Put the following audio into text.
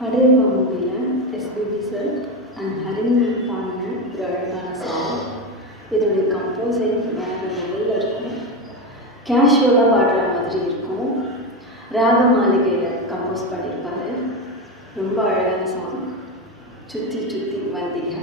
படையப்பா மூவியில் SPB sir and ஹரிந்தன் பாடின ஒரு அழகான சாங். இதோடைய கம்போசிங் வேறு லெவலில் இருக்கும். கேஷுவலாக பாடுற மாதிரி இருக்கும். ராக மாளிகையில் கம்போஸ் பண்ணியிருப்பாரு. ரொம்ப அழகான சாங். சுற்றி சுற்றி வந்தீங்க.